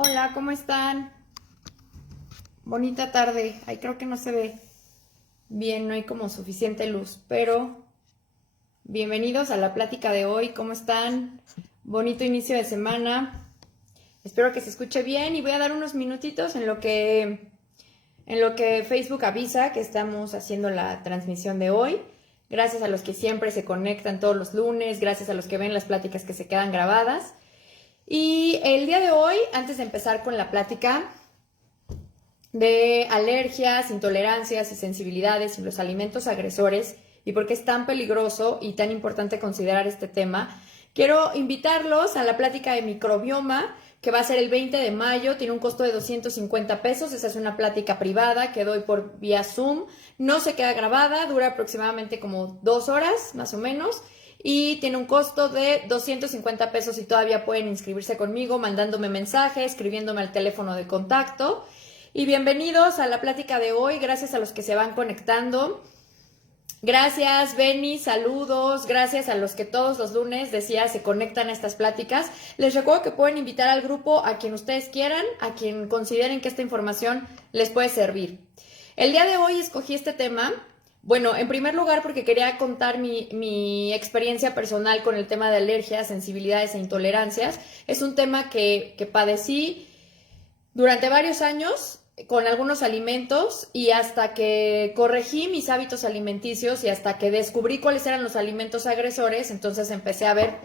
Hola, ¿cómo están? Bonita tarde. Ay, creo que no se ve bien, no hay como suficiente luz, pero bienvenidos a la plática de hoy. ¿Cómo están? Bonito inicio de semana. Espero que se escuche bien y voy a dar unos minutitos en lo que Facebook avisa que estamos haciendo la transmisión de hoy. Gracias a los que siempre se conectan todos los lunes, gracias a los que ven las pláticas que se quedan grabadas. Y el día de hoy, antes de empezar con la plática de alergias, intolerancias y sensibilidades y los alimentos agresores y por qué es tan peligroso y tan importante considerar este tema, quiero invitarlos a la plática de microbioma que va a ser el 20 de mayo, tiene un costo de 250 pesos, esa es una plática privada que doy por vía Zoom, no se queda grabada, dura aproximadamente como 2 horas más o menos y tiene un costo de 250 pesos y todavía pueden inscribirse conmigo mandándome mensaje, escribiéndome al teléfono de contacto. Y bienvenidos a la plática de hoy, gracias a los que se van conectando. Gracias, Benny, saludos, gracias a los que todos los lunes, decía, se conectan a estas pláticas. Les recuerdo que pueden invitar al grupo a quien ustedes quieran, a quien consideren que esta información les puede servir. El día de hoy escogí este tema, bueno, en primer lugar porque quería contar mi experiencia personal con el tema de alergias, sensibilidades e intolerancias. Es un tema que padecí durante varios años con algunos alimentos y hasta que corregí mis hábitos alimenticios y hasta que descubrí cuáles eran los alimentos agresores, entonces empecé a ver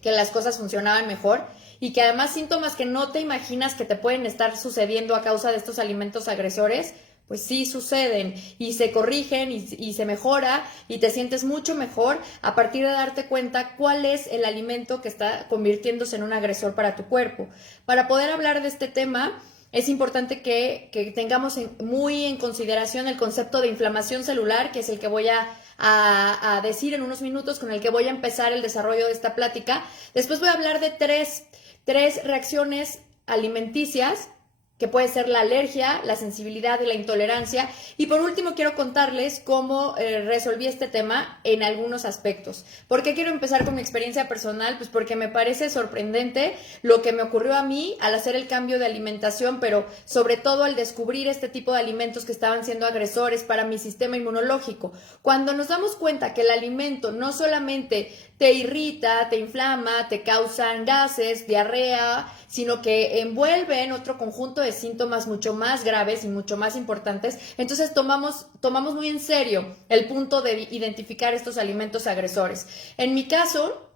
que las cosas funcionaban mejor y que además síntomas que no te imaginas que te pueden estar sucediendo a causa de estos alimentos agresores, pues sí suceden y se corrigen y se mejora y te sientes mucho mejor a partir de darte cuenta cuál es el alimento que está convirtiéndose en un agresor para tu cuerpo. Para poder hablar de este tema, es importante que tengamos muy en consideración el concepto de inflamación celular, que es el que voy a decir en unos minutos, con el que voy a empezar el desarrollo de esta plática. Después voy a hablar de tres reacciones alimenticias, que puede ser la alergia, la sensibilidad y la intolerancia. Y por último quiero contarles cómo resolví este tema en algunos aspectos. ¿Por qué quiero empezar con mi experiencia personal? Pues porque me parece sorprendente lo que me ocurrió a mí al hacer el cambio de alimentación, pero sobre todo al descubrir este tipo de alimentos que estaban siendo agresores para mi sistema inmunológico. Cuando nos damos cuenta que el alimento no solamente te irrita, te inflama, te causan gases, diarrea, sino que envuelve en otro conjunto de síntomas mucho más graves y mucho más importantes, entonces tomamos muy en serio el punto de identificar estos alimentos agresores. En mi caso,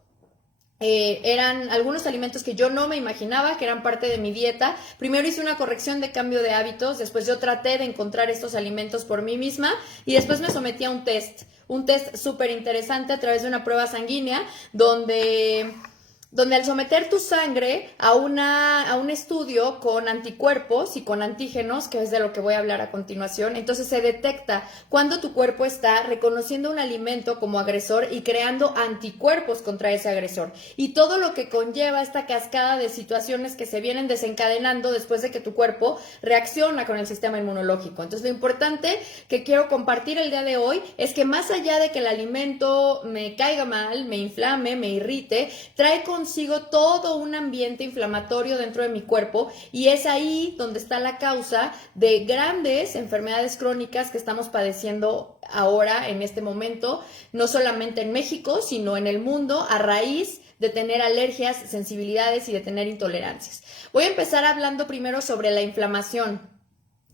eran algunos alimentos que yo no me imaginaba que eran parte de mi dieta. Primero hice una corrección de cambio de hábitos, después yo traté de encontrar estos alimentos por mí misma y después me sometí a un test súper interesante a través de una prueba sanguínea donde al someter tu sangre a un estudio con anticuerpos y con antígenos, que es de lo que voy a hablar a continuación, entonces se detecta cuando tu cuerpo está reconociendo un alimento como agresor y creando anticuerpos contra ese agresor. Y todo lo que conlleva esta cascada de situaciones que se vienen desencadenando después de que tu cuerpo reacciona con el sistema inmunológico. Entonces lo importante que quiero compartir el día de hoy es que más allá de que el alimento me caiga mal, me inflame, me irrite, trae consigo todo un ambiente inflamatorio dentro de mi cuerpo y es ahí donde está la causa de grandes enfermedades crónicas que estamos padeciendo ahora en este momento, no solamente en México, sino en el mundo a raíz de tener alergias, sensibilidades y de tener intolerancias. Voy a empezar hablando primero sobre la inflamación.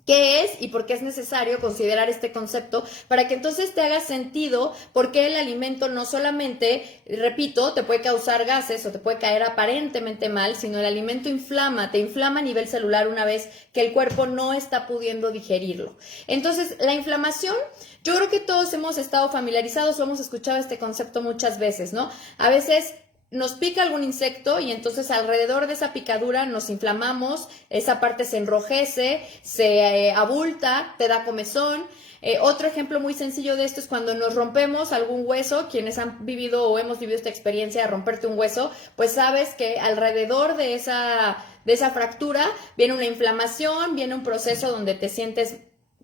¿Qué es y por qué es necesario considerar este concepto? Para que entonces te haga sentido por qué el alimento no solamente, repito, te puede causar gases o te puede caer aparentemente mal, sino el alimento te inflama a nivel celular una vez que el cuerpo no está pudiendo digerirlo. Entonces, la inflamación, yo creo que todos hemos estado familiarizados o hemos escuchado este concepto muchas veces, ¿no? A veces nos pica algún insecto y entonces alrededor de esa picadura nos inflamamos, esa parte se enrojece, se abulta, te da comezón. Otro ejemplo muy sencillo de esto es cuando nos rompemos algún hueso. Quienes han vivido o hemos vivido esta experiencia de romperte un hueso, pues sabes que alrededor de esa fractura viene una inflamación, viene un proceso donde te sientes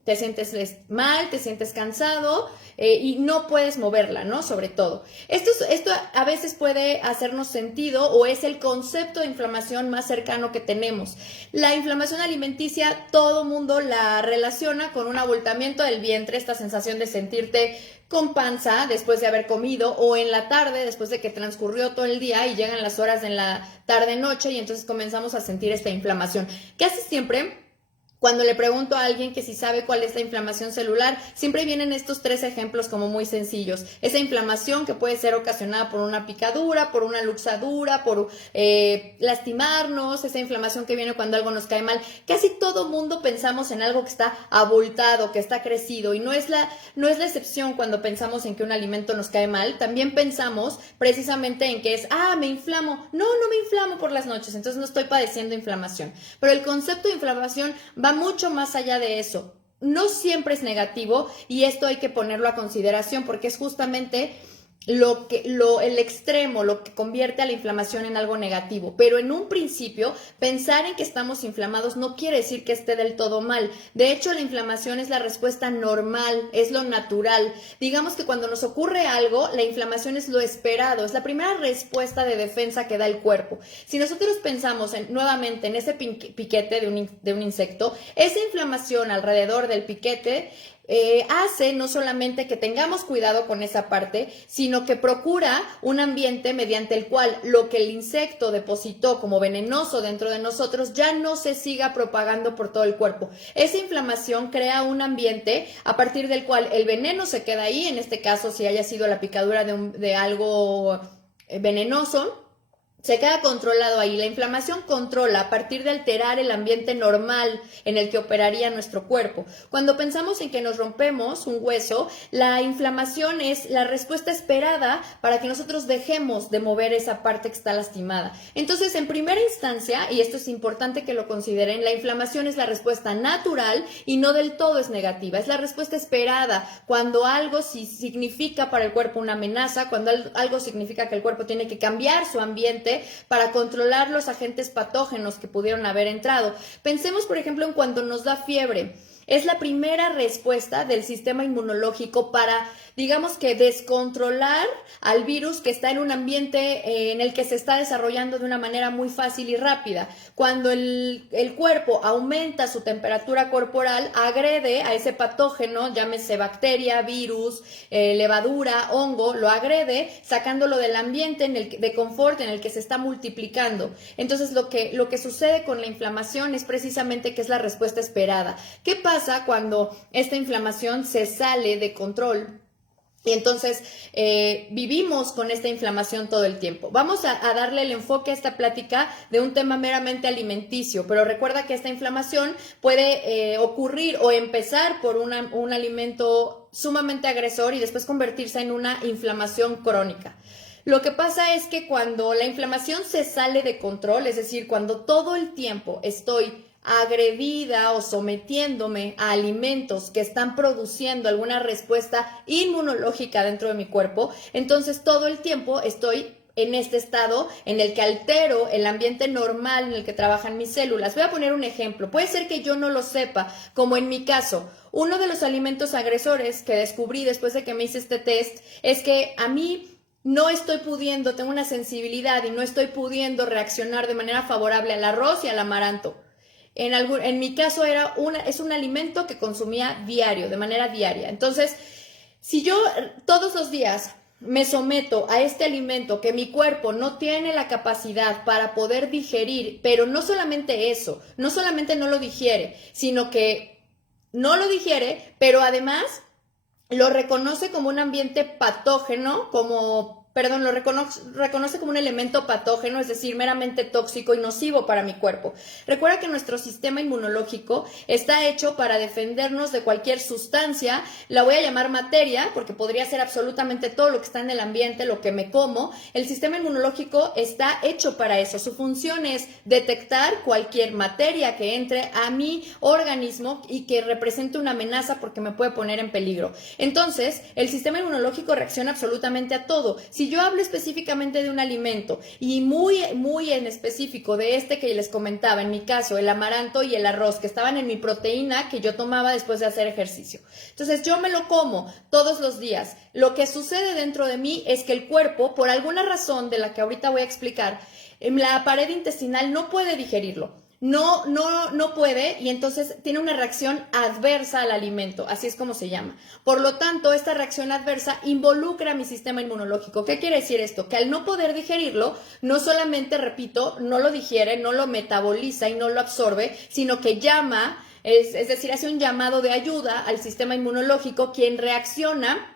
te sientes mal, te sientes cansado y no puedes moverla, ¿no? Sobre todo. Esto a veces puede hacernos sentido o es el concepto de inflamación más cercano que tenemos. La inflamación alimenticia, todo mundo la relaciona con un abultamiento del vientre, esta sensación de sentirte con panza después de haber comido o en la tarde después de que transcurrió todo el día y llegan las horas de la tarde-noche y entonces comenzamos a sentir esta inflamación. ¿Qué hace siempre? Cuando le pregunto a alguien que si sabe cuál es la inflamación celular, siempre vienen estos 3 ejemplos como muy sencillos. Esa inflamación que puede ser ocasionada por una picadura, por una luxadura, por lastimarnos, esa inflamación que viene cuando algo nos cae mal. Casi todo mundo pensamos en algo que está abultado, que está crecido y no es la excepción cuando pensamos en que un alimento nos cae mal. También pensamos precisamente en que es, me inflamo. No me inflamo por las noches, entonces no estoy padeciendo inflamación. Pero el concepto de inflamación va mucho más allá de eso. No siempre es negativo y esto hay que ponerlo a consideración porque es justamente el extremo, lo que convierte a la inflamación en algo negativo. Pero en un principio, pensar en que estamos inflamados no quiere decir que esté del todo mal. De hecho, la inflamación es la respuesta normal, es lo natural. Digamos que cuando nos ocurre algo, la inflamación es lo esperado, es la primera respuesta de defensa que da el cuerpo. Si nosotros pensamos nuevamente en ese piquete de un insecto, esa inflamación alrededor del piquete hace no solamente que tengamos cuidado con esa parte, sino que procura un ambiente mediante el cual lo que el insecto depositó como venenoso dentro de nosotros ya no se siga propagando por todo el cuerpo. Esa inflamación crea un ambiente a partir del cual el veneno se queda ahí, en este caso si haya sido la picadura de algo venenoso, se queda controlado ahí. La inflamación controla a partir de alterar el ambiente normal en el que operaría nuestro cuerpo. Cuando pensamos en que nos rompemos un hueso, la inflamación es la respuesta esperada para que nosotros dejemos de mover esa parte que está lastimada. Entonces, en primera instancia, y esto es importante que lo consideren, la inflamación es la respuesta natural y no del todo es negativa. Es la respuesta esperada cuando algo significa para el cuerpo una amenaza, cuando algo significa que el cuerpo tiene que cambiar su ambiente para controlar los agentes patógenos que pudieron haber entrado. Pensemos, por ejemplo, en cuando nos da fiebre. Es la primera respuesta del sistema inmunológico para, digamos que, descontrolar al virus que está en un ambiente en el que se está desarrollando de una manera muy fácil y rápida. Cuando el cuerpo aumenta su temperatura corporal, agrede a ese patógeno, llámese bacteria, virus, levadura, hongo, lo agrede sacándolo del ambiente de confort en el que se está multiplicando. Entonces, lo que sucede con la inflamación es precisamente que es la respuesta esperada. ¿Qué pasa cuando esta inflamación se sale de control? Y entonces vivimos con esta inflamación todo el tiempo. Vamos a darle el enfoque a esta plática de un tema meramente alimenticio, pero recuerda que esta inflamación puede ocurrir o empezar por un alimento sumamente agresor y después convertirse en una inflamación crónica. Lo que pasa es que cuando la inflamación se sale de control, es decir, cuando todo el tiempo estoy agredida o sometiéndome a alimentos que están produciendo alguna respuesta inmunológica dentro de mi cuerpo, entonces todo el tiempo estoy en este estado en el que altero el ambiente normal en el que trabajan mis células. Voy a poner un ejemplo. Puede ser que yo no lo sepa, como en mi caso. Uno de los alimentos agresores que descubrí después de que me hice este test es que a mí no estoy pudiendo, tengo una sensibilidad y no estoy pudiendo reaccionar de manera favorable al arroz y al amaranto. En mi caso es un alimento que consumía diario, de manera diaria. Entonces, si yo todos los días me someto a este alimento que mi cuerpo no tiene la capacidad para poder digerir, pero no solamente eso, no solamente no lo digiere, sino que no lo digiere, pero además lo reconoce como un ambiente patógeno, lo reconoce como un elemento patógeno, es decir, meramente tóxico y nocivo para mi cuerpo. Recuerda que nuestro sistema inmunológico está hecho para defendernos de cualquier sustancia, la voy a llamar materia, porque podría ser absolutamente todo lo que está en el ambiente, lo que me como. El sistema inmunológico está hecho para eso. Su función es detectar cualquier materia que entre a mi organismo y que represente una amenaza porque me puede poner en peligro. Entonces, el sistema inmunológico reacciona absolutamente a todo. Si si yo hablo específicamente de un alimento y muy en específico de este que les comentaba, en mi caso, el amaranto y el arroz, que estaban en mi proteína que yo tomaba después de hacer ejercicio. Entonces yo me lo como todos los días. Lo que sucede dentro de mí es que el cuerpo, por alguna razón de la que ahorita voy a explicar, la pared intestinal no puede digerirlo. No puede, y entonces tiene una reacción adversa al alimento, así es como se llama. Por lo tanto, esta reacción adversa involucra a mi sistema inmunológico. ¿Qué quiere decir esto? Que al no poder digerirlo, no solamente, repito, no lo digiere, no lo metaboliza y no lo absorbe, sino que llama, es decir, hace un llamado de ayuda al sistema inmunológico, quien reacciona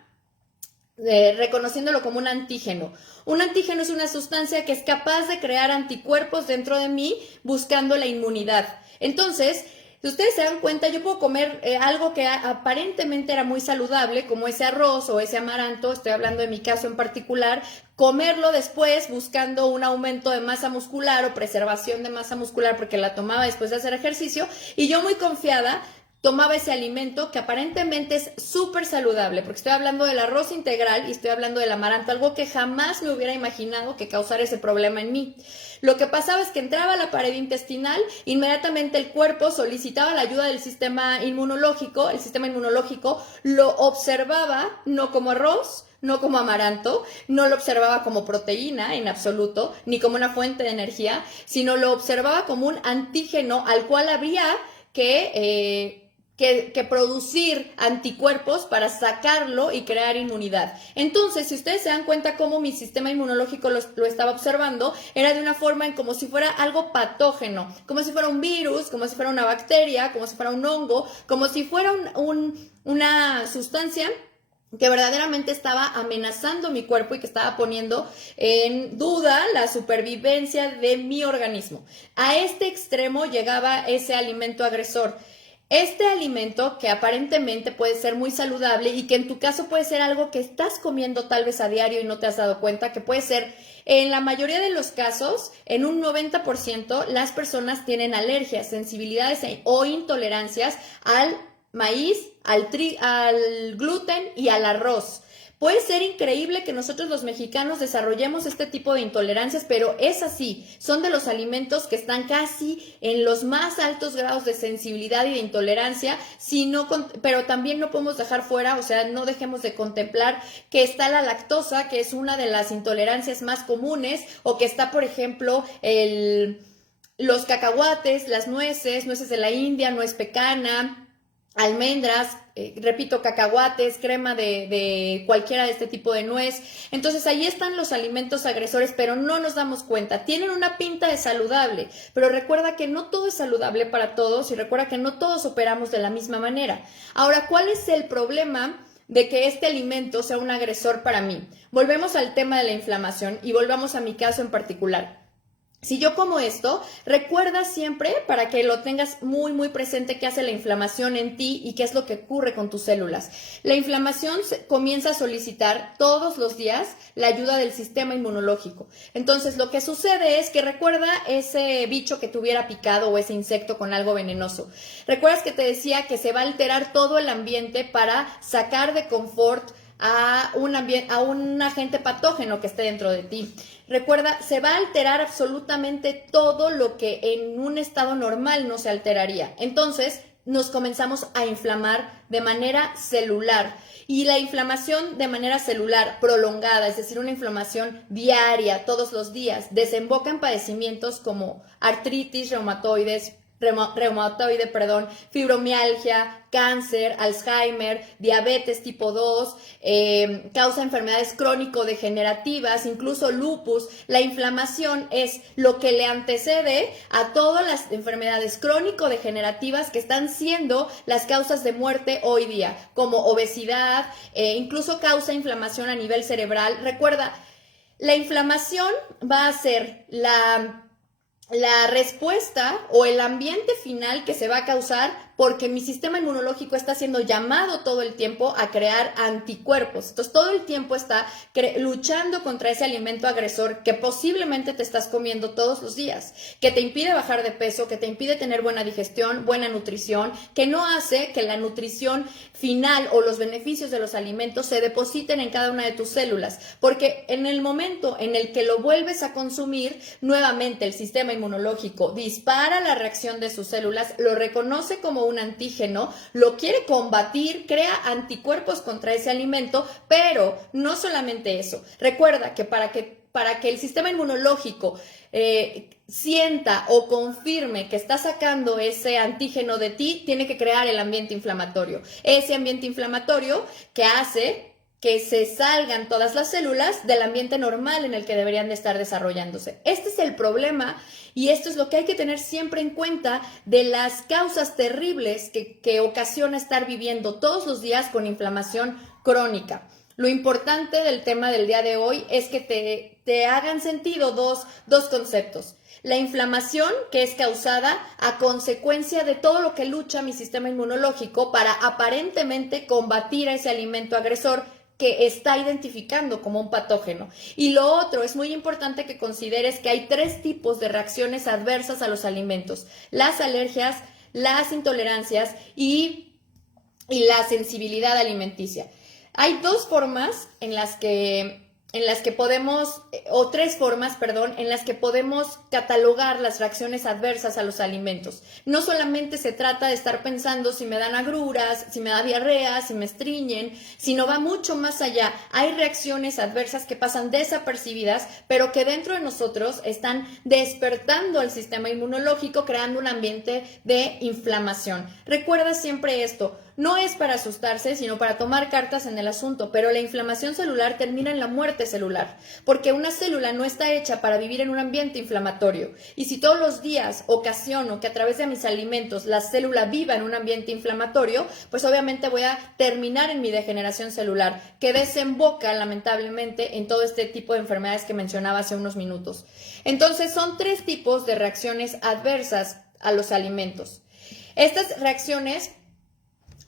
reconociéndolo como un antígeno. Un antígeno es una sustancia que es capaz de crear anticuerpos dentro de mí buscando la inmunidad. Entonces, si ustedes se dan cuenta, yo puedo comer algo que aparentemente era muy saludable, como ese arroz o ese amaranto, estoy hablando de mi caso en particular, comerlo después buscando un aumento de masa muscular o preservación de masa muscular porque la tomaba después de hacer ejercicio, y yo muy confiada tomaba ese alimento que aparentemente es súper saludable, porque estoy hablando del arroz integral y estoy hablando del amaranto, algo que jamás me hubiera imaginado que causara ese problema en mí. Lo que pasaba es que entraba a la pared intestinal, inmediatamente el cuerpo solicitaba la ayuda del sistema inmunológico, el sistema inmunológico lo observaba no como arroz, no como amaranto, no lo observaba como proteína en absoluto, ni como una fuente de energía, sino lo observaba como un antígeno al cual había que producir anticuerpos para sacarlo y crear inmunidad. Entonces, si ustedes se dan cuenta cómo mi sistema inmunológico lo estaba observando, era de una forma en como si fuera algo patógeno, como si fuera un virus, como si fuera una bacteria, como si fuera un hongo, como si fuera una sustancia que verdaderamente estaba amenazando mi cuerpo y que estaba poniendo en duda la supervivencia de mi organismo. A este extremo llegaba ese alimento agresor. Este alimento que aparentemente puede ser muy saludable y que en tu caso puede ser algo que estás comiendo tal vez a diario y no te has dado cuenta, que puede ser, en la mayoría de los casos, en un 90%, las personas tienen alergias, sensibilidades o intolerancias al maíz, al gluten y al arroz. Puede ser increíble que nosotros los mexicanos desarrollemos este tipo de intolerancias, pero es así. Son de los alimentos que están casi en los más altos grados de sensibilidad y de intolerancia, pero también no podemos dejar fuera, o sea, no dejemos de contemplar que está la lactosa, que es una de las intolerancias más comunes, o que está, por ejemplo, los cacahuates, las nueces de la India, nuez pecana, almendras, repito, cacahuates, crema de cualquiera de este tipo de nuez. Entonces ahí están los alimentos agresores, pero no nos damos cuenta. Tienen una pinta de saludable, pero recuerda que no todo es saludable para todos y recuerda que no todos operamos de la misma manera. Ahora, ¿cuál es el problema de que este alimento sea un agresor para mí? Volvemos al tema de la inflamación y volvamos a mi caso en particular. Si yo como esto, recuerda siempre, para que lo tengas muy presente, qué hace la inflamación en ti y qué es lo que ocurre con tus células. La inflamación comienza a solicitar todos los días la ayuda del sistema inmunológico. Entonces, lo que sucede es que recuerda ese bicho que te hubiera picado o ese insecto con algo venenoso. ¿Recuerdas que te decía que se va a alterar todo el ambiente para sacar de confort a un agente patógeno que esté dentro de ti? Recuerda, se va a alterar absolutamente todo lo que en un estado normal no se alteraría. Entonces, nos comenzamos a inflamar de manera celular. Y la inflamación de manera celular prolongada, es decir, una inflamación diaria, todos los días, desemboca en padecimientos como artritis reumatoide, fibromialgia, cáncer, Alzheimer, diabetes tipo 2, causa enfermedades crónico-degenerativas, incluso lupus. La inflamación es lo que le antecede a todas las enfermedades crónico-degenerativas que están siendo las causas de muerte hoy día, como obesidad, incluso causa inflamación a nivel cerebral. Recuerda, la inflamación va a ser la respuesta o el ambiente final que se va a causar porque mi sistema inmunológico está siendo llamado todo el tiempo a crear anticuerpos. Entonces, todo el tiempo está luchando contra ese alimento agresor que posiblemente te estás comiendo todos los días, que te impide bajar de peso, que te impide tener buena digestión, buena nutrición, que no hace que la nutrición final o los beneficios de los alimentos se depositen en cada una de tus células, porque en el momento en el que lo vuelves a consumir, nuevamente el sistema inmunológico dispara la reacción de sus células, lo reconoce como un antígeno, lo quiere combatir, crea anticuerpos contra ese alimento, pero no solamente eso. Recuerda que para que el sistema inmunológico sienta o confirme que está sacando ese antígeno de ti, tiene que crear el ambiente inflamatorio. Ese ambiente inflamatorio que hace que se salgan todas las células del ambiente normal en el que deberían de estar desarrollándose. Este es el problema y esto es lo que hay que tener siempre en cuenta de las causas terribles que ocasiona estar viviendo todos los días con inflamación crónica. Lo importante del tema del día de hoy es que te hagan sentido dos conceptos. La inflamación, que es causada a consecuencia de todo lo que lucha mi sistema inmunológico para aparentemente combatir a ese alimento agresor que está identificando como un patógeno. Y lo otro, es muy importante que consideres que hay 3 tipos de reacciones adversas a los alimentos: las alergias, las intolerancias y la sensibilidad alimenticia. Hay 2 formas en las que podemos, o 3 formas, perdón, en las que podemos catalogar las reacciones adversas a los alimentos. No solamente se trata de estar pensando si me dan agruras, si me da diarrea, si me estreñen, sino va mucho más allá. Hay reacciones adversas que pasan desapercibidas, pero que dentro de nosotros están despertando al sistema inmunológico, creando un ambiente de inflamación. Recuerda siempre esto. No es para asustarse, sino para tomar cartas en el asunto, pero la inflamación celular termina en la muerte celular, porque una célula no está hecha para vivir en un ambiente inflamatorio. Y si todos los días ocasiono que a través de mis alimentos la célula viva en un ambiente inflamatorio, pues obviamente voy a terminar en mi degeneración celular, que desemboca lamentablemente en todo este tipo de enfermedades que mencionaba hace unos minutos. Entonces, son 3 tipos de reacciones adversas a los alimentos. Estas reacciones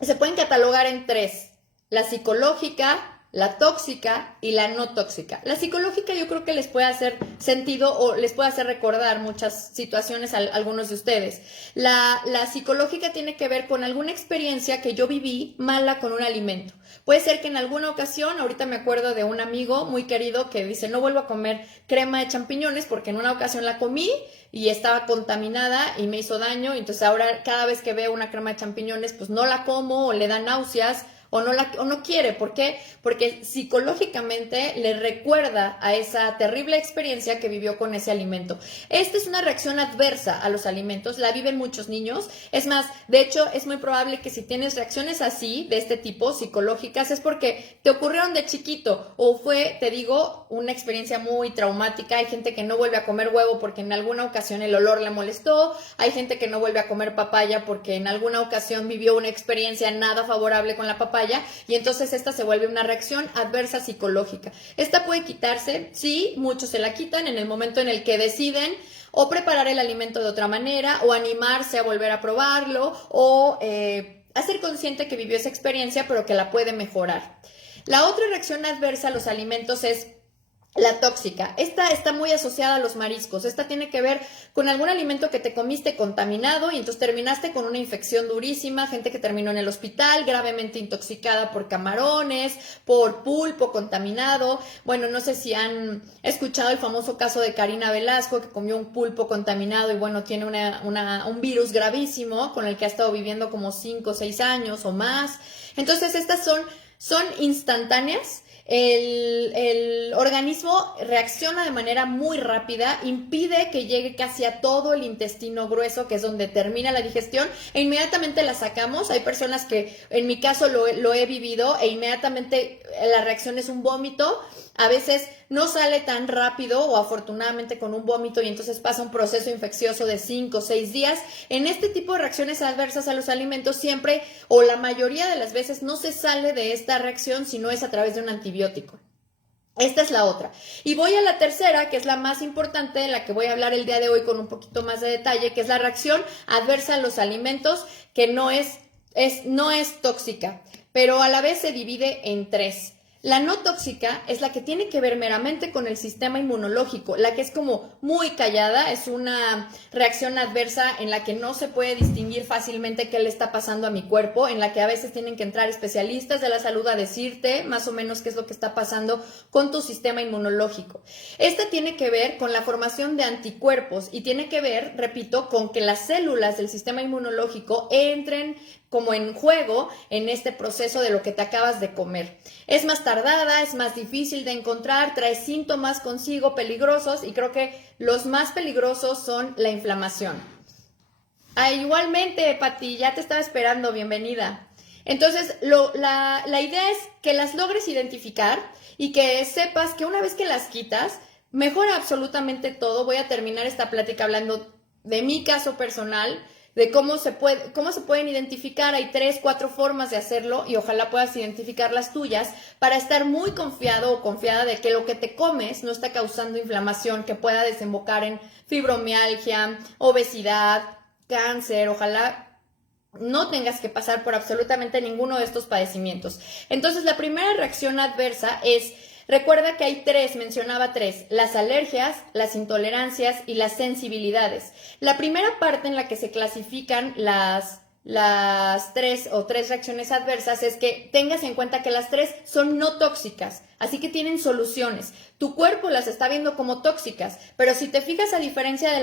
se pueden catalogar en 3: la psicológica, la tóxica y la no tóxica. La psicológica yo creo que les puede hacer sentido o les puede hacer recordar muchas situaciones a algunos de ustedes. La psicológica tiene que ver con alguna experiencia que yo viví mala con un alimento. Puede ser que en alguna ocasión, ahorita me acuerdo de un amigo muy querido que dice: no vuelvo a comer crema de champiñones porque en una ocasión la comí y estaba contaminada y me hizo daño, y entonces ahora cada vez que veo una crema de champiñones pues no la como o le da náuseas o no quiere. ¿Por qué? Porque psicológicamente le recuerda a esa terrible experiencia que vivió con ese alimento. Esta es una reacción adversa a los alimentos, la viven muchos niños. Es más, de hecho, es muy probable que si tienes reacciones así, de este tipo, psicológicas, es porque te ocurrieron de chiquito o fue, te digo, una experiencia muy traumática. Hay gente que no vuelve a comer huevo porque en alguna ocasión el olor le molestó. Hay gente que no vuelve a comer papaya porque en alguna ocasión vivió una experiencia nada favorable con la papaya. Y entonces esta se vuelve una reacción adversa psicológica. Esta puede quitarse, sí, muchos se la quitan en el momento en el que deciden o preparar el alimento de otra manera, o animarse a volver a probarlo, o hacer consciente que vivió esa experiencia pero que la puede mejorar. La otra reacción adversa a los alimentos es la tóxica. Esta está muy asociada a los mariscos. Esta tiene que ver con algún alimento que te comiste contaminado y entonces terminaste con una infección durísima. Gente que terminó en el hospital gravemente intoxicada por camarones, por pulpo contaminado. Bueno, no sé si han escuchado el famoso caso de Karina Velasco, que comió un pulpo contaminado y bueno, tiene un virus gravísimo con el que ha estado viviendo como 5 o 6 años o más. Entonces estas son instantáneas. El organismo reacciona de manera muy rápida, impide que llegue casi a todo el intestino grueso, que es donde termina la digestión, e inmediatamente la sacamos. Hay personas que, en mi caso lo he vivido, e inmediatamente la reacción es un vómito. A veces no sale tan rápido o afortunadamente con un vómito y entonces pasa un proceso infeccioso de 5 o 6 días. En este tipo de reacciones adversas a los alimentos siempre o la mayoría de las veces no se sale de esta reacción si no es a través de un antibiótico. Esta es la otra. Y voy a la tercera, que es la más importante, de la que voy a hablar el día de hoy con un poquito más de detalle, que es la reacción adversa a los alimentos, que no es tóxica, pero a la vez se divide en tres. La no tóxica es la que tiene que ver meramente con el sistema inmunológico, la que es como muy callada, es una reacción adversa en la que no se puede distinguir fácilmente qué le está pasando a mi cuerpo, en la que a veces tienen que entrar especialistas de la salud a decirte más o menos qué es lo que está pasando con tu sistema inmunológico. Esta tiene que ver con la formación de anticuerpos y tiene que ver, repito, con que las células del sistema inmunológico entren como en juego en este proceso de lo que te acabas de comer. Es más tardada, es más difícil de encontrar, trae síntomas consigo peligrosos y creo que los más peligrosos son la inflamación. Igualmente, Pati, ya te estaba esperando, bienvenida. Entonces, la idea es que las logres identificar y que sepas que una vez que las quitas, mejora absolutamente todo. Voy a terminar esta plática hablando de mi caso personal, de cómo se pueden identificar. Hay 3, 4 formas de hacerlo y ojalá puedas identificar las tuyas para estar muy confiado o confiada de que lo que te comes no está causando inflamación que pueda desembocar en fibromialgia, obesidad, cáncer. Ojalá no tengas que pasar por absolutamente ninguno de estos padecimientos. Entonces, la primera reacción adversa es... Recuerda que hay 3, mencionaba 3, las alergias, las intolerancias y las sensibilidades. La primera parte en la que se clasifican las 3 reacciones adversas es que tengas en cuenta que las 3 son no tóxicas, así que tienen soluciones. Tu cuerpo las está viendo como tóxicas, pero si te fijas, a diferencia de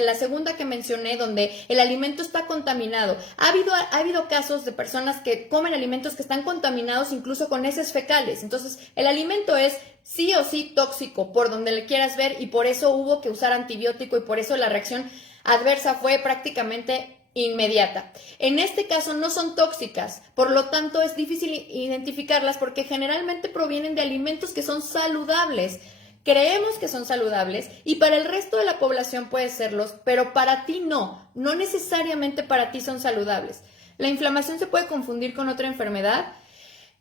la segunda que mencioné, donde el alimento está contaminado, ha habido casos de personas que comen alimentos que están contaminados incluso con heces fecales. Entonces, el alimento es sí o sí tóxico por donde le quieras ver y por eso hubo que usar antibiótico y por eso la reacción adversa fue prácticamente inmediata. En este caso no son tóxicas, por lo tanto es difícil identificarlas porque generalmente provienen de alimentos que son saludables. Creemos que son saludables y para el resto de la población puede serlos, pero para ti no necesariamente para ti son saludables. ¿La inflamación se puede confundir con otra enfermedad?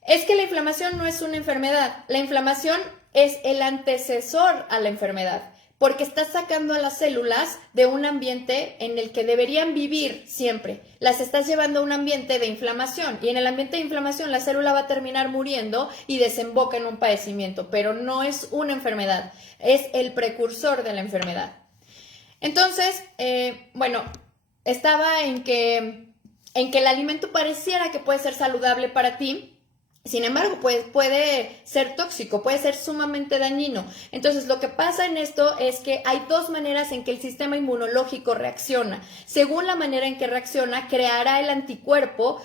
Es que la inflamación no es una enfermedad, la inflamación es el antecesor a la enfermedad, porque estás sacando a las células de un ambiente en el que deberían vivir siempre. Las estás llevando a un ambiente de inflamación y en el ambiente de inflamación la célula va a terminar muriendo y desemboca en un padecimiento, pero no es una enfermedad, es el precursor de la enfermedad. Entonces, estaba en que el alimento pareciera que puede ser saludable para ti. Sin embargo, puede ser tóxico, puede ser sumamente dañino. Entonces, lo que pasa en esto es que hay 2 maneras en que el sistema inmunológico reacciona. Según la manera en que reacciona, creará el anticuerpo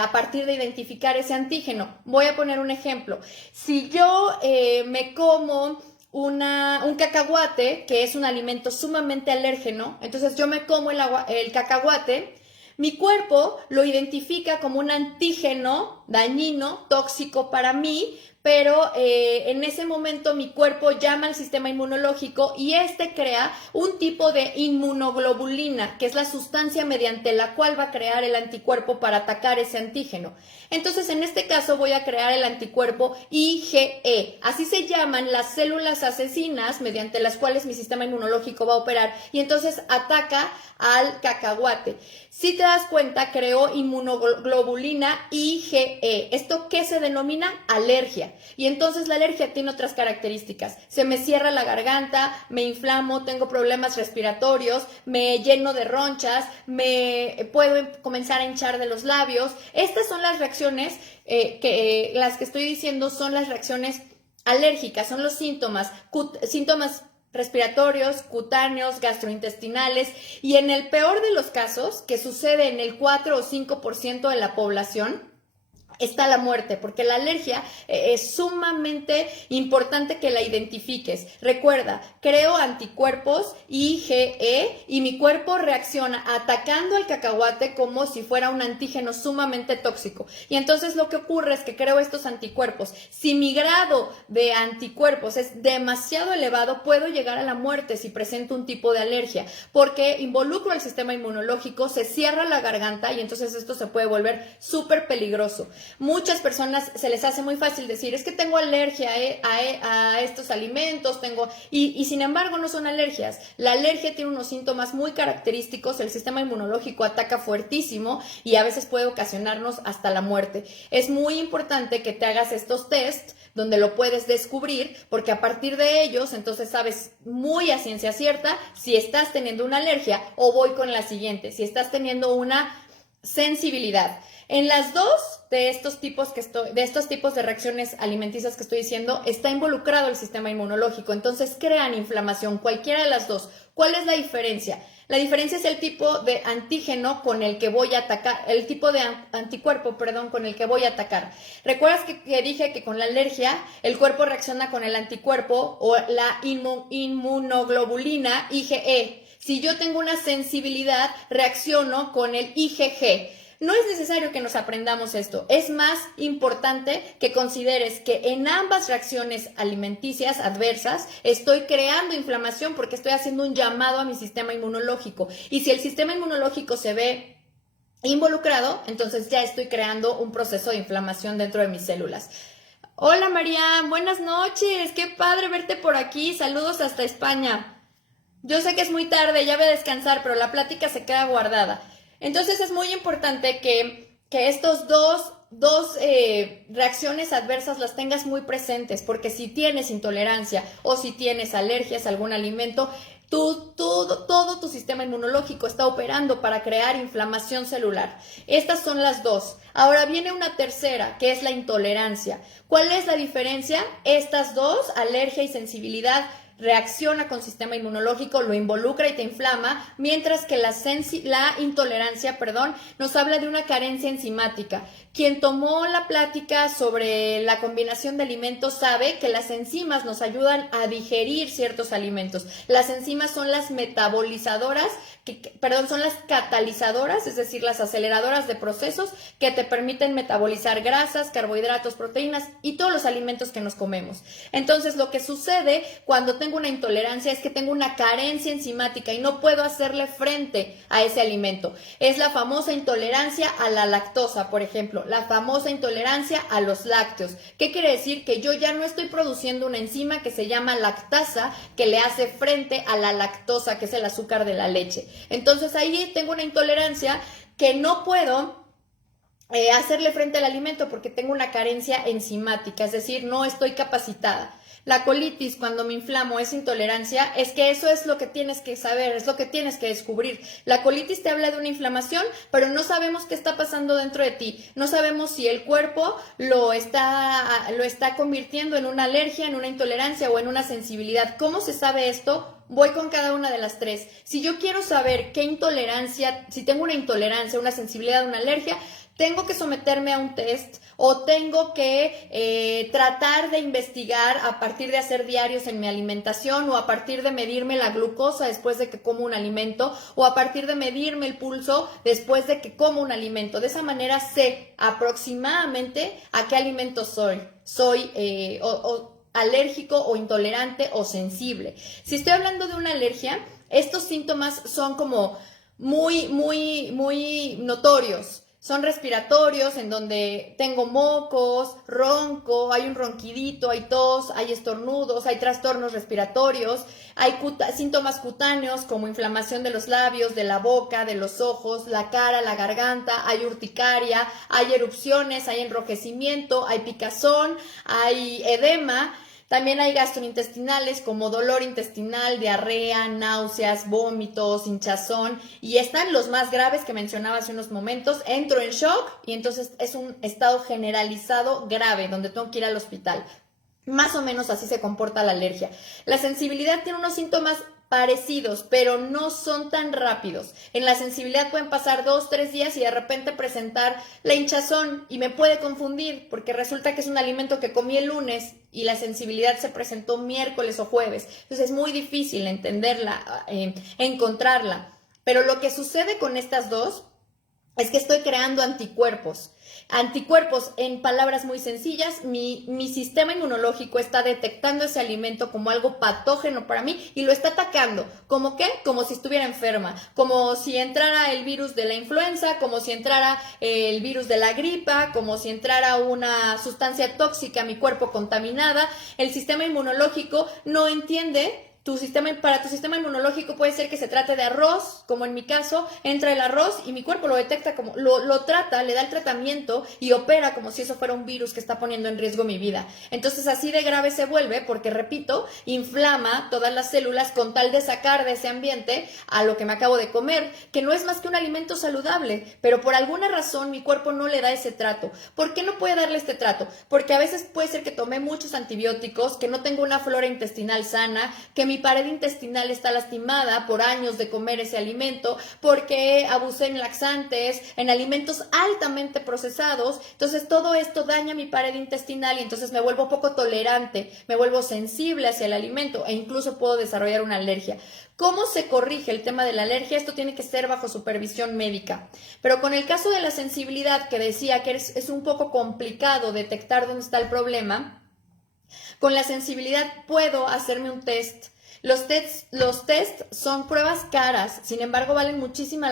a partir de identificar ese antígeno. Voy a poner un ejemplo. Si yo me como un cacahuate, que es un alimento sumamente alérgeno, entonces yo me como el cacahuate. Mi cuerpo lo identifica como un antígeno dañino, tóxico para mí, pero en ese momento mi cuerpo llama al sistema inmunológico y este crea un tipo de inmunoglobulina, que es la sustancia mediante la cual va a crear el anticuerpo para atacar ese antígeno. Entonces, en este caso voy a crear el anticuerpo IgE. Así se llaman las células asesinas mediante las cuales mi sistema inmunológico va a operar y entonces ataca al cacahuate. Si te das cuenta, creó inmunoglobulina IgE. ¿Esto qué se denomina? Alergia. Y entonces la alergia tiene otras características. Se me cierra la garganta, me inflamo, tengo problemas respiratorios, me lleno de ronchas, me puedo comenzar a hinchar de los labios. Estas son las reacciones las que estoy diciendo son las reacciones alérgicas, son los síntomas respiratorios, cutáneos, gastrointestinales y en el peor de los casos, que sucede en el 4 o 5% de la población, está la muerte, porque la alergia es sumamente importante que la identifiques. Recuerda, creo anticuerpos IgE y mi cuerpo reacciona atacando al cacahuate como si fuera un antígeno sumamente tóxico. Y entonces lo que ocurre es que creo estos anticuerpos. Si mi grado de anticuerpos es demasiado elevado, puedo llegar a la muerte si presento un tipo de alergia, porque involucro al sistema inmunológico, se cierra la garganta y entonces esto se puede volver súper peligroso. Muchas personas se les hace muy fácil decir, es que tengo alergia a estos alimentos, y sin embargo no son alergias. La alergia tiene unos síntomas muy característicos, el sistema inmunológico ataca fuertísimo y a veces puede ocasionarnos hasta la muerte. Es muy importante que te hagas estos tests donde lo puedes descubrir, porque a partir de ellos entonces sabes muy a ciencia cierta si estás teniendo una alergia, o voy con la siguiente, si estás teniendo una sensibilidad. En las dos de estos tipos de reacciones alimenticias que estoy diciendo, está involucrado el sistema inmunológico, entonces crean inflamación, cualquiera de las dos. ¿Cuál es la diferencia? La diferencia es el tipo de antígeno con el que voy a atacar, el tipo de anticuerpo, perdón, con el que voy a atacar. ¿Recuerdas que dije que con la alergia el cuerpo reacciona con el anticuerpo o la inmunoglobulina IgE? Si yo tengo una sensibilidad, reacciono con el IgG. No es necesario que nos aprendamos esto. Es más importante que consideres que en ambas reacciones alimenticias adversas estoy creando inflamación porque estoy haciendo un llamado a mi sistema inmunológico. Y si el sistema inmunológico se ve involucrado, entonces ya estoy creando un proceso de inflamación dentro de mis células. Hola María, buenas noches. Qué padre verte por aquí. Saludos hasta España. Yo sé que es muy tarde, ya voy a descansar, pero la plática se queda guardada. Entonces es muy importante que estos dos reacciones adversas las tengas muy presentes, porque si tienes intolerancia o si tienes alergias a algún alimento, todo tu sistema inmunológico está operando para crear inflamación celular. Estas son las dos. Ahora viene una tercera, que es la intolerancia. ¿Cuál es la diferencia? Estas dos, alergia y sensibilidad, reacciona con sistema inmunológico, lo involucra y te inflama, mientras que la intolerancia, nos habla de una carencia enzimática. Quien tomó la plática sobre la combinación de alimentos sabe que las enzimas nos ayudan a digerir ciertos alimentos. Las enzimas son las metabolizadoras, son las catalizadoras, es decir, las aceleradoras de procesos que te permiten metabolizar grasas, carbohidratos, proteínas y todos los alimentos que nos comemos. Entonces, lo que sucede cuando tengo una intolerancia es que tengo una carencia enzimática y no puedo hacerle frente a ese alimento. Es la famosa intolerancia a la lactosa, por ejemplo, la famosa intolerancia a los lácteos. ¿Qué quiere decir? Que yo ya no estoy produciendo una enzima que se llama lactasa, que le hace frente a la lactosa, que es el azúcar de la leche. Entonces ahí tengo una intolerancia que no puedo hacerle frente al alimento porque tengo una carencia enzimática, es decir, no estoy capacitada. La colitis, cuando me inflamo, es intolerancia, es que eso es lo que tienes que saber, es lo que tienes que descubrir. La colitis te habla de una inflamación, pero no sabemos qué está pasando dentro de ti. No sabemos si el cuerpo lo está convirtiendo en una alergia, en una intolerancia o en una sensibilidad. ¿Cómo se sabe esto? Voy con cada una de las tres. Si yo quiero saber qué intolerancia, si tengo una intolerancia, una sensibilidad, una alergia, tengo que someterme a un test o tengo que tratar de investigar a partir de hacer diarios en mi alimentación o a partir de medirme la glucosa después de que como un alimento o a partir de medirme el pulso después de que como un alimento. De esa manera sé aproximadamente a qué alimento soy. Alérgico o intolerante o sensible. Si estoy hablando de una alergia, estos síntomas son como muy notorios. Son respiratorios, en donde tengo mocos, ronco, hay un ronquidito, hay tos, hay estornudos, hay trastornos respiratorios, hay síntomas cutáneos como inflamación de los labios, de la boca, de los ojos, la cara, la garganta, hay urticaria, hay erupciones, hay enrojecimiento, hay picazón, hay edema. También hay gastrointestinales como dolor intestinal, diarrea, náuseas, vómitos, hinchazón, y están los más graves que mencionaba hace unos momentos. Entro en shock y entonces es un estado generalizado grave donde tengo que ir al hospital. Más o menos así se comporta la alergia. La sensibilidad tiene unos síntomas parecidos, pero no son tan rápidos. En la sensibilidad pueden pasar 2-3 días y de repente presentar la hinchazón y me puede confundir porque resulta que es un alimento que comí el lunes y la sensibilidad se presentó miércoles o jueves. Entonces es muy difícil entenderla, encontrarla. Pero lo que sucede con estas dos es que estoy creando anticuerpos. anticuerpos. En palabras muy sencillas, mi sistema inmunológico está detectando ese alimento como algo patógeno para mí y lo está atacando. ¿Cómo qué? Como si estuviera enferma, como si entrara el virus de la influenza, como si entrara el virus de la gripa, como si entrara una sustancia tóxica a mi cuerpo contaminada. El sistema inmunológico no entiende. Para tu sistema inmunológico puede ser que se trate de arroz, como en mi caso, entra el arroz y mi cuerpo lo detecta como, lo trata, le da el tratamiento y opera como si eso fuera un virus que está poniendo en riesgo mi vida. Entonces así de grave se vuelve porque, repito, inflama todas las células con tal de sacar de ese ambiente a lo que me acabo de comer, que no es más que un alimento saludable, pero por alguna razón mi cuerpo no le da ese trato. ¿Por qué no puede darle este trato? Porque a veces puede ser que tomé muchos antibióticos, que no tengo una flora intestinal sana, que mi pared intestinal está lastimada por años de comer ese alimento, porque abusé en laxantes, en alimentos altamente procesados. Entonces todo esto daña mi pared intestinal y entonces me vuelvo poco tolerante, me vuelvo sensible hacia el alimento e incluso puedo desarrollar una alergia. ¿Cómo se corrige el tema de la alergia? Esto tiene que ser bajo supervisión médica. Pero con el caso de la sensibilidad, que decía que es un poco complicado detectar dónde está el problema, con la sensibilidad puedo hacerme un test. Los tests son pruebas caras, sin embargo valen muchísimo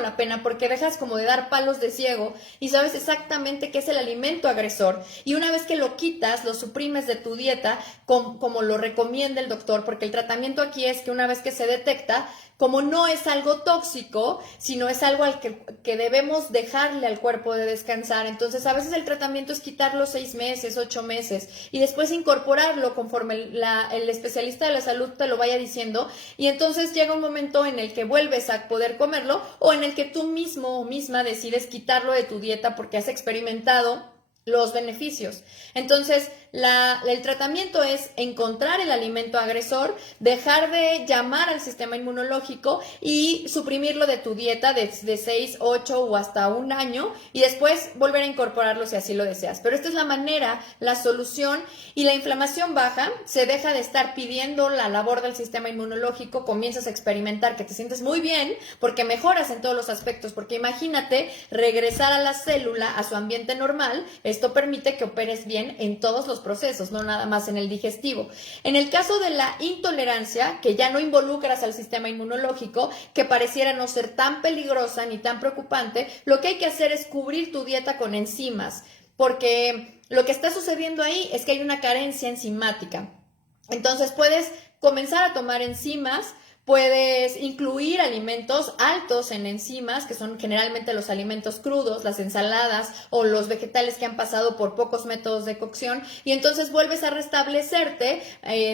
la pena porque dejas como de dar palos de ciego y sabes exactamente qué es el alimento agresor. Y una vez que lo quitas, lo suprimes de tu dieta, como lo recomienda el doctor, porque el tratamiento aquí es que una vez que se detecta, como no es algo tóxico, sino es algo al que debemos dejarle al cuerpo de descansar. Entonces, a veces el tratamiento es quitarlo 6 meses, 8 meses y después incorporarlo conforme el especialista de la salud te lo vaya diciendo. Y entonces llega un momento en el que vuelves a poder comerlo o en el que tú mismo o misma decides quitarlo de tu dieta porque has experimentado los beneficios. Entonces, el tratamiento es encontrar el alimento agresor, dejar de llamar al sistema inmunológico y suprimirlo de tu dieta de 6, 8 o hasta un año y después volver a incorporarlo si así lo deseas. Pero esta es la manera, la solución, y la inflamación baja, se deja de estar pidiendo la labor del sistema inmunológico, comienzas a experimentar que te sientes muy bien porque mejoras en todos los aspectos, porque imagínate regresar a la célula a su ambiente normal. Esto permite que operes bien en todos los procesos, no nada más en el digestivo. En el caso de la intolerancia, que ya no involucras al sistema inmunológico, que pareciera no ser tan peligrosa ni tan preocupante, lo que hay que hacer es cubrir tu dieta con enzimas, porque lo que está sucediendo ahí es que hay una carencia enzimática. Entonces puedes comenzar a tomar enzimas. Puedes incluir alimentos altos en enzimas, que son generalmente los alimentos crudos, las ensaladas o los vegetales que han pasado por pocos métodos de cocción, y entonces vuelves a restablecerte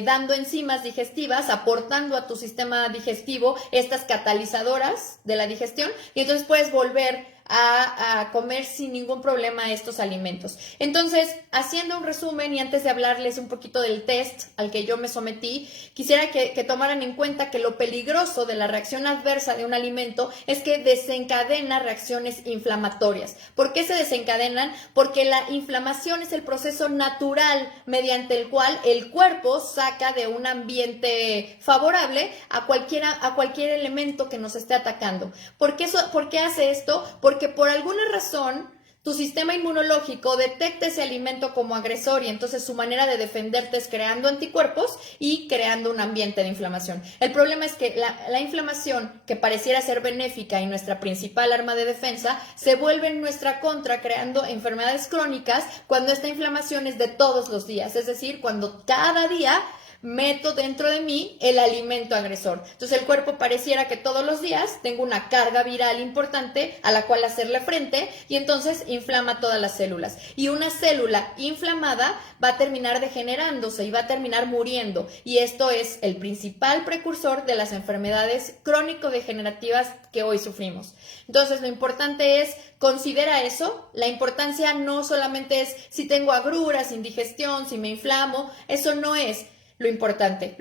dando enzimas digestivas, aportando a tu sistema digestivo estas catalizadoras de la digestión, y entonces puedes volver a comer sin ningún problema estos alimentos. Entonces, haciendo un resumen y antes de hablarles un poquito del test al que yo me sometí, quisiera que tomaran en cuenta que lo peligroso de la reacción adversa de un alimento es que desencadena reacciones inflamatorias. ¿Por qué se desencadenan? Porque la inflamación es el proceso natural mediante el cual el cuerpo saca de un ambiente favorable a cualquier elemento que nos esté atacando. ¿Por qué hace esto? Porque por alguna razón tu sistema inmunológico detecta ese alimento como agresor y entonces su manera de defenderte es creando anticuerpos y creando un ambiente de inflamación. El problema es que la inflamación, que pareciera ser benéfica y nuestra principal arma de defensa, se vuelve en nuestra contra creando enfermedades crónicas cuando esta inflamación es de todos los días, es decir, cuando cada día meto dentro de mí el alimento agresor. Entonces el cuerpo pareciera que todos los días tengo una carga viral importante a la cual hacerle frente y entonces inflama todas las células. Y una célula inflamada va a terminar degenerándose y va a terminar muriendo. Y esto es el principal precursor de las enfermedades crónico-degenerativas que hoy sufrimos. Entonces lo importante es considera eso. La importancia no solamente es si tengo agruras, indigestión, si me inflamo, eso no es lo importante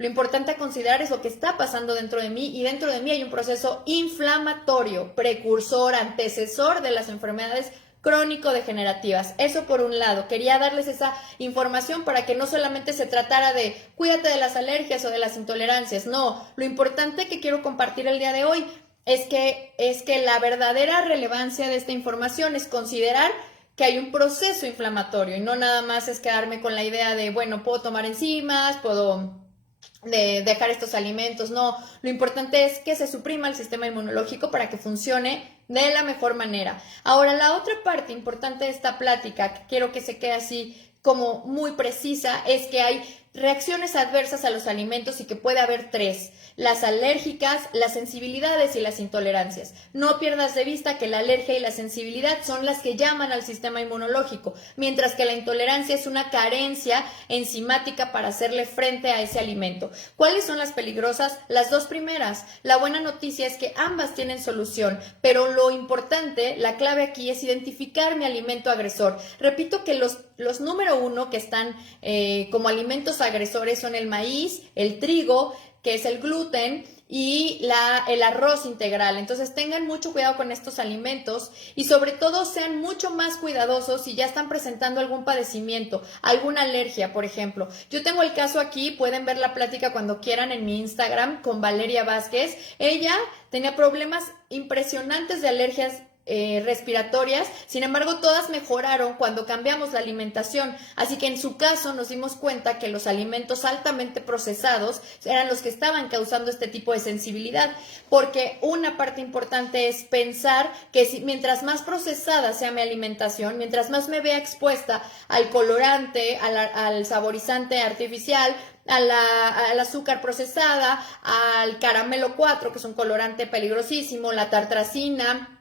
a considerar es lo que está pasando dentro de mí y dentro de mí hay un proceso inflamatorio, precursor, antecesor de las enfermedades crónico-degenerativas. Eso por un lado. Quería darles esa información para que no solamente se tratara de cuídate de las alergias o de las intolerancias. No, lo importante que quiero compartir el día de hoy es que la verdadera relevancia de esta información es considerar que hay un proceso inflamatorio y no nada más es quedarme con la idea de, bueno, puedo tomar enzimas, puedo dejar estos alimentos. No, lo importante es que se suprima el sistema inmunológico para que funcione de la mejor manera. Ahora, la otra parte importante de esta plática, que quiero que se quede así como muy precisa, es que hay reacciones adversas a los alimentos y que puede haber tres: las alérgicas, las sensibilidades y las intolerancias. No pierdas de vista que la alergia y la sensibilidad son las que llaman al sistema inmunológico, mientras que la intolerancia es una carencia enzimática para hacerle frente a ese alimento. ¿Cuáles son las peligrosas? Las dos primeras. La buena noticia es que ambas tienen solución, pero lo importante, la clave aquí es identificar mi alimento agresor. Repito que los número uno que están como alimentos agresores son el maíz, el trigo, que es el gluten, y el arroz integral. Entonces tengan mucho cuidado con estos alimentos y sobre todo sean mucho más cuidadosos si ya están presentando algún padecimiento, alguna alergia, por ejemplo. Yo tengo el caso aquí, pueden ver la plática cuando quieran en mi Instagram con Valeria Vázquez. Ella tenía problemas impresionantes de alergias respiratorias, sin embargo todas mejoraron cuando cambiamos la alimentación, así que en su caso nos dimos cuenta que los alimentos altamente procesados eran los que estaban causando este tipo de sensibilidad, porque una parte importante es pensar que mientras más procesada sea mi alimentación, mientras más me vea expuesta al colorante, al saborizante artificial, al azúcar procesada, al caramelo 4, que es un colorante peligrosísimo, la tartrazina.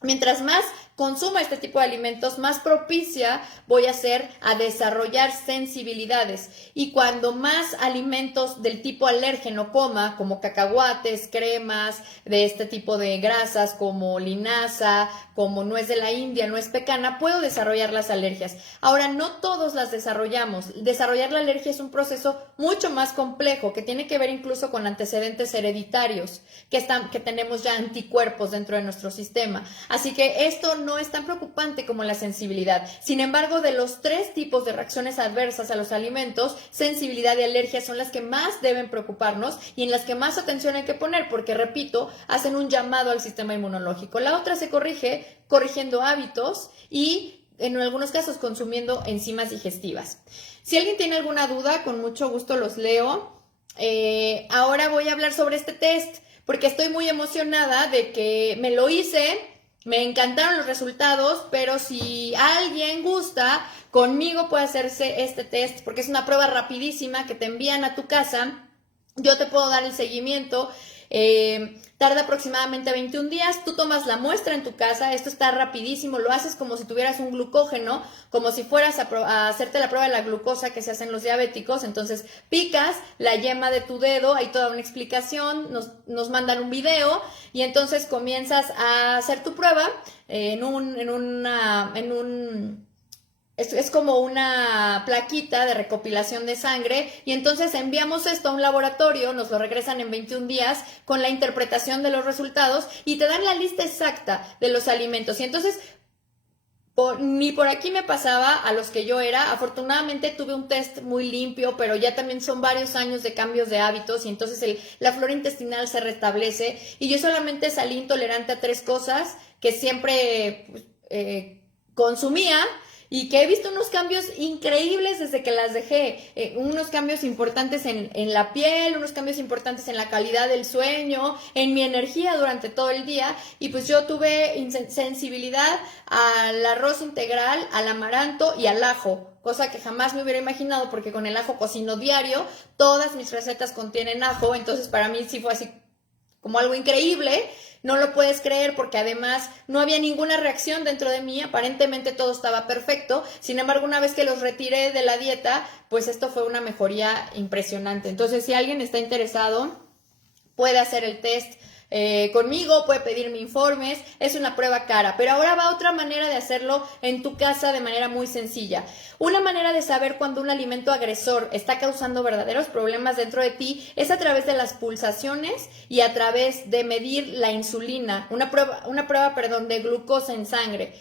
Mientras más consuma este tipo de alimentos, más propicia voy a ser a desarrollar sensibilidades. Y cuando más alimentos del tipo alérgeno coma, como cacahuates, cremas, de este tipo de grasas como linaza, como nuez de la India, nuez pecana, puedo desarrollar las alergias. Ahora, no todos las desarrollamos. Desarrollar la alergia es un proceso mucho más complejo, que tiene que ver incluso con antecedentes hereditarios, que tenemos ya anticuerpos dentro de nuestro sistema. Así que esto no es tan preocupante como la sensibilidad. Sin embargo, de los tres tipos de reacciones adversas a los alimentos, sensibilidad y alergia son las que más deben preocuparnos y en las que más atención hay que poner, porque, repito, hacen un llamado al sistema inmunológico. La otra se corrige corrigiendo hábitos y, en algunos casos, consumiendo enzimas digestivas. Si alguien tiene alguna duda, con mucho gusto los leo. Ahora voy a hablar sobre este test, porque estoy muy emocionada de que me lo hice. Me encantaron los resultados, pero si alguien gusta, conmigo puede hacerse este test, porque es una prueba rapidísima que te envían a tu casa. Yo te puedo dar el seguimiento. Tarda aproximadamente 21 días. Tú tomas la muestra en tu casa. Esto está rapidísimo. Lo haces como si tuvieras un glucógeno, como si fueras a hacerte la prueba de la glucosa que se hacen los diabéticos. Entonces picas la yema de tu dedo, hay toda una explicación, nos mandan un video y entonces comienzas a hacer tu prueba es como una plaquita de recopilación de sangre y entonces enviamos esto a un laboratorio, nos lo regresan en 21 días con la interpretación de los resultados y te dan la lista exacta de los alimentos. Y entonces ni por aquí me pasaba a los que yo era. Afortunadamente tuve un test muy limpio, pero ya también son varios años de cambios de hábitos y entonces la flora intestinal se restablece y yo solamente salí intolerante a 3 cosas que siempre consumía y que he visto unos cambios increíbles desde que las dejé, unos cambios importantes en la piel, unos cambios importantes en la calidad del sueño, en mi energía durante todo el día, y pues yo tuve sensibilidad al arroz integral, al amaranto y al ajo, cosa que jamás me hubiera imaginado porque con el ajo cocino diario, todas mis recetas contienen ajo, entonces para mí sí fue así como algo increíble. No lo puedes creer porque además no había ninguna reacción dentro de mí, aparentemente todo estaba perfecto, sin embargo una vez que los retiré de la dieta, pues esto fue una mejoría impresionante. Entonces si alguien está interesado, puede hacer el test conmigo, puede pedirme informes, es una prueba cara, pero ahora va otra manera de hacerlo en tu casa de manera muy sencilla. Una manera de saber cuando un alimento agresor está causando verdaderos problemas dentro de ti es a través de las pulsaciones y a través de medir la insulina, una prueba de glucosa en sangre.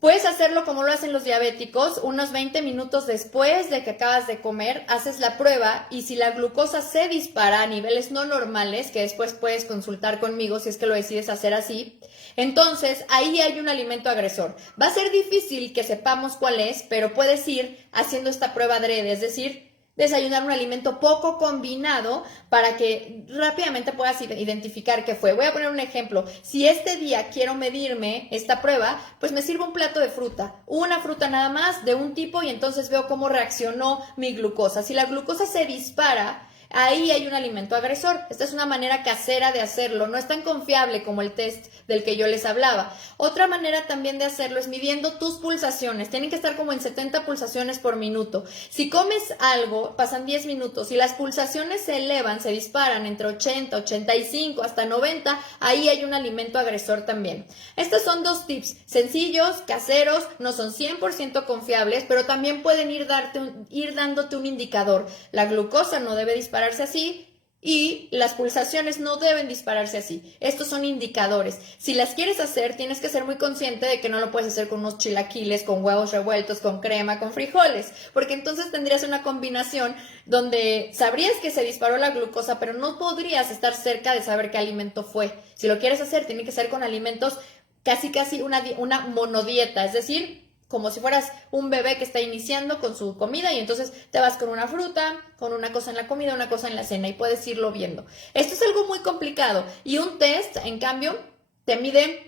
Puedes hacerlo como lo hacen los diabéticos, unos 20 minutos después de que acabas de comer, haces la prueba y si la glucosa se dispara a niveles no normales, que después puedes consultar conmigo si es que lo decides hacer así, entonces ahí hay un alimento agresor. Va a ser difícil que sepamos cuál es, pero puedes ir haciendo esta prueba adrede, es decir, desayunar un alimento poco combinado para que rápidamente puedas identificar qué fue. Voy a poner un ejemplo. Si este día quiero medirme esta prueba, pues me sirvo un plato de fruta, una fruta nada más de un tipo y entonces veo cómo reaccionó mi glucosa. Si la glucosa se dispara, ahí hay un alimento agresor. Esta es una manera casera de hacerlo. No es tan confiable como el test del que yo les hablaba. Otra manera también de hacerlo es midiendo tus pulsaciones. Tienen que estar como en 70 pulsaciones por minuto. Si comes algo, pasan 10 minutos y las pulsaciones se elevan, se disparan entre 80, 85 hasta 90, ahí hay un alimento agresor también. Estos son dos tips sencillos, caseros, no son 100% confiables, pero también pueden ir dándote un indicador. La glucosa no debe dispararse así y las pulsaciones no deben dispararse así. Estos son indicadores. Si las quieres hacer, tienes que ser muy consciente de que no lo puedes hacer con unos chilaquiles, con huevos revueltos, con crema, con frijoles, porque entonces tendrías una combinación donde sabrías que se disparó la glucosa, pero no podrías estar cerca de saber qué alimento fue. Si lo quieres hacer, tiene que ser con alimentos casi una monodieta, es decir, como si fueras un bebé que está iniciando con su comida y entonces te vas con una fruta, con una cosa en la comida, una cosa en la cena y puedes irlo viendo. Esto es algo muy complicado y un test, en cambio, te mide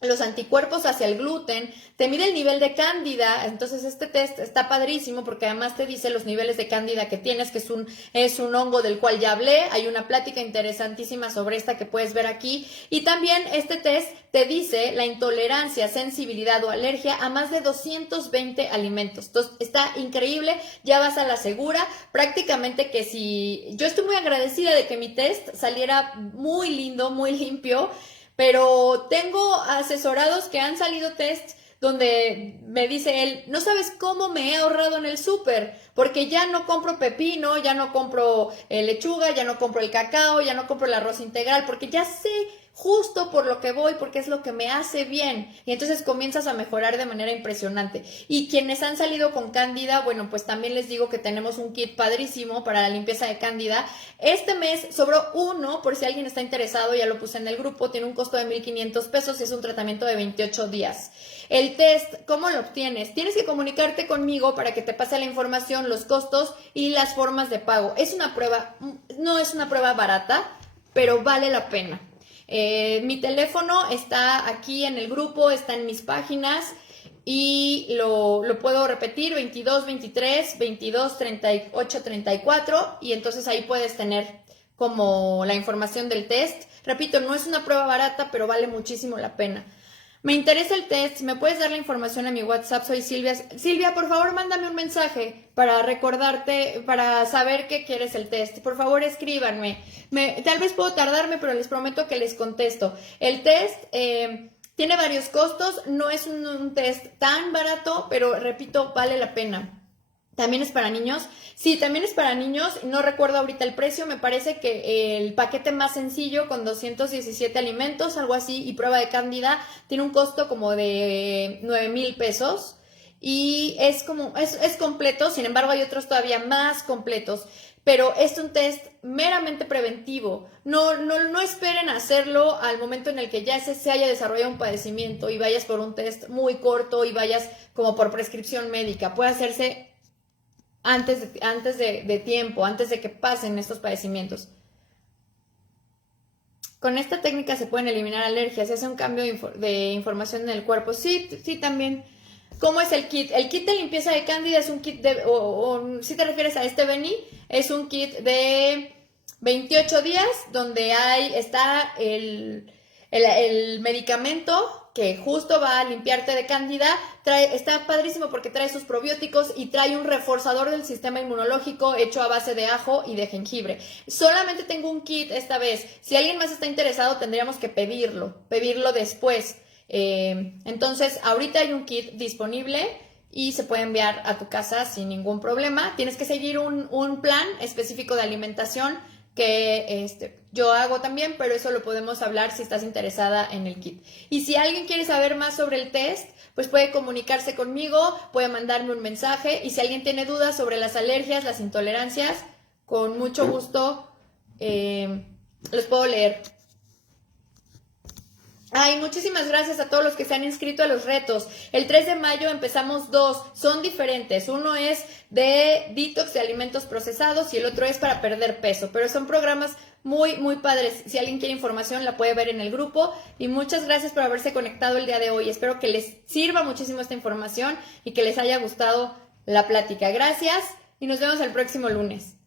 los anticuerpos hacia el gluten, te mide el nivel de cándida, entonces este test está padrísimo porque además te dice los niveles de cándida que tienes, que es un hongo del cual ya hablé, hay una plática interesantísima sobre esta que puedes ver aquí, y también este test te dice la intolerancia, sensibilidad o alergia a más de 220 alimentos, entonces está increíble, ya vas a la segura, prácticamente que si, yo estoy muy agradecida de que mi test saliera muy lindo, muy limpio, pero tengo asesorados que han salido tests donde me dice él, no sabes cómo me he ahorrado en el súper, porque ya no compro pepino, ya no compro lechuga, ya no compro el cacao, ya no compro el arroz integral, porque ya sé justo por lo que voy, porque es lo que me hace bien. Y entonces comienzas a mejorar de manera impresionante. Y quienes han salido con cándida, bueno, pues también les digo que tenemos un kit padrísimo para la limpieza de cándida. Este mes sobró uno, por si alguien está interesado, ya lo puse en el grupo, tiene un costo de 1,500 pesos y es un tratamiento de 28 días. El test, ¿cómo lo obtienes? Tienes que comunicarte conmigo para que te pase la información, los costos y las formas de pago. Es una prueba, no es una prueba barata, pero vale la pena. Mi teléfono está aquí en el grupo, está en mis páginas y lo puedo repetir, 22 23 22 38 34 y entonces ahí puedes tener como la información del test. Repito, no es una prueba barata, pero vale muchísimo la pena. Me interesa el test, si me puedes dar la información a mi WhatsApp, soy Silvia. Silvia, por favor, mándame un mensaje para recordarte, para saber que quieres el test. Por favor, escríbanme. Tal vez puedo tardarme, pero les prometo que les contesto. El test tiene varios costos, no es un test tan barato, pero repito, vale la pena. ¿También es para niños? Sí, también es para niños. No recuerdo ahorita el precio. Me parece que el paquete más sencillo con 217 alimentos, algo así, y prueba de cándida, tiene un costo como de 9,000 pesos. Y es completo. Sin embargo, hay otros todavía más completos. Pero es un test meramente preventivo. No esperen hacerlo al momento en el que ya se haya desarrollado un padecimiento y vayas por un test muy corto y vayas como por prescripción médica. Puede hacerse antes de tiempo, antes de que pasen estos padecimientos. Con esta técnica se pueden eliminar alergias, se hace un cambio de información en el cuerpo. Sí, también. ¿Cómo es el kit? El kit de limpieza de cándida es un kit si te refieres a este Beni, es un kit de 28 días donde está el medicamento que justo va a limpiarte de cándida, está padrísimo porque trae sus probióticos y trae un reforzador del sistema inmunológico hecho a base de ajo y de jengibre. Solamente tengo un kit esta vez. Si alguien más está interesado, tendríamos que pedirlo después. Entonces, ahorita hay un kit disponible y se puede enviar a tu casa sin ningún problema. Tienes que seguir un plan específico de alimentación. que yo hago también, pero eso lo podemos hablar si estás interesada en el kit. Y si alguien quiere saber más sobre el test, pues puede comunicarse conmigo, puede mandarme un mensaje, y si alguien tiene dudas sobre las alergias, las intolerancias, con mucho gusto los puedo leer. Ay, muchísimas gracias a todos los que se han inscrito a los retos. El 3 de mayo empezamos 2, son diferentes. Uno es de detox de alimentos procesados y el otro es para perder peso, pero son programas muy, muy padres. Si alguien quiere información la puede ver en el grupo. Y muchas gracias por haberse conectado el día de hoy. Espero que les sirva muchísimo esta información y que les haya gustado la plática. Gracias y nos vemos el próximo lunes.